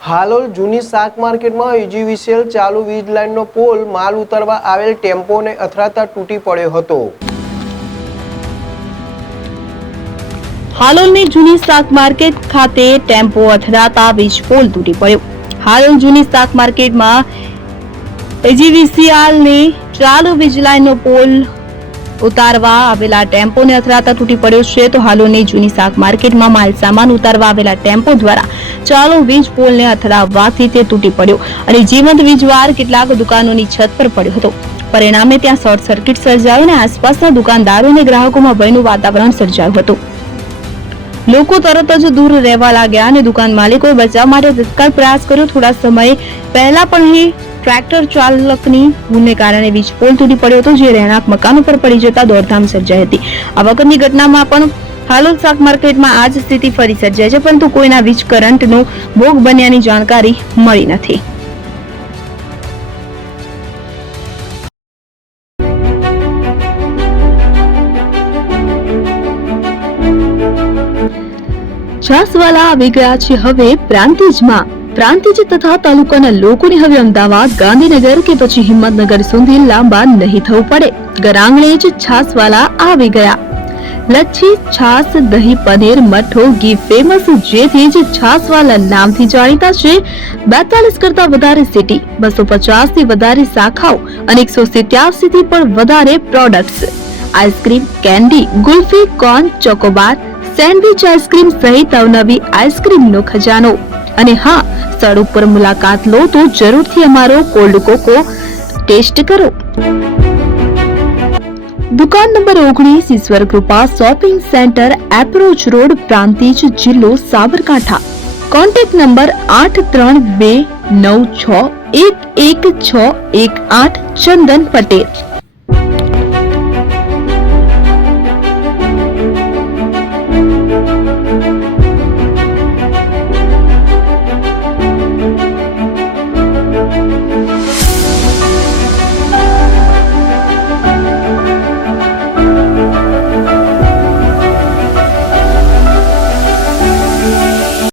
હાલોલ જૂની શાક માર્કેટમાં યુજીવીસીએલ ચાલુ વીજ લાઇનનો પોલ માલ ઉતારવા આવેલ ટેમ્પોને અથડાતા તૂટી પડ્યો હતો। હાલોલની જૂની શાક માર્કેટ ખાતે ટેમ્પો અથડાતા વીજ પોલ તૂટી પડ્યો। હાલોલ જૂની શાક માર્કેટમાં યુજીવીસીએલની ચાલુ વીજ લાઇનનો પોલ ઉતારવા આવેલા ટેમ્પોને અથડાતા તૂટી પડ્યો છે। તો હાલોલની જૂની શાક માર્કેટમાં માલ સામાન ઉતારવા આવેલા ટેમ્પો દ્વારા ચાલુ વીજ પોલને અથડાવવાથી તે તૂટી પડ્યો અને જીવંત વીજવાર કેટલાક દુકાનોની છત પર પડ્યો હતો। પરિણામે ત્યાં શોર્ટ સર્કિટ સર્જાયો અને આસપાસના દુકાનદારો અને ગ્રાહકોમાં ભયનું વાતાવરણ સર્જાયું હતું। લોકો તરત જ દૂર રહેવા લાગ્યા અને દુકાન માલિકોએ બચાવ માટે તત્કાળ પ્રયાસ કર્યો। થોડા સમય પહેલા પણ અહીં ટ્રેક્ટર ચાલકની ભૂલને કારણે વીજ પોલ તૂટી પડ્યો હતો, જે રહેણાંક મકાનો પર પડી જતા દોડધામ સર્જાઈ હતી। આ વખતની ઘટનામાં પણ હાલોલ શાક માર્કેટમાં આ જ સ્થિતિ ફરી સર્જાઈ છે, પરંતુ કોઈના વીજ કરંટનો ભોગ બન્યાની જાણકારી મળી નથી। છાસવાલા આવી ગયા છે હવે પ્રાંતિજમાં। પ્રાંતિજ તથા તાલુકાના લોકોને હવે અમદાવાદ, ગાંધીનગર કે પછી હિંમતનગર સુધી લાંબા નહીં થવું પડે। ઘર આંગણે જ છાસવાલા આવી ગયા। લચ્છી, છાસ, દહીં, પનીર, મઠ્ઠો, ઘી ફેમસ, જેથી જ છાસવાલા નામથી જાણીતા છે। 42 કરતા વધારે સિટી, 250 થી વધારે શાખાઓ અને 187 થી પણ વધારે products, ice cream, candy, kulfi, corn, Chocobar, sandwich ice cream સહિત અવનવી આઈસ્ક્રીમનો ખજાનો। અને હા, સ્થળ ઉપર મુલાકાત લો તો જરૂરથી અમારો કોલ્ડ કોકો ટેસ્ટ કરો। દુકાન number 19, Ishwar Kripa shopping centre, approach road, Prantij, જિલ્લો સાબરકાંઠા। Contact number 8329611618 Chandan Patel.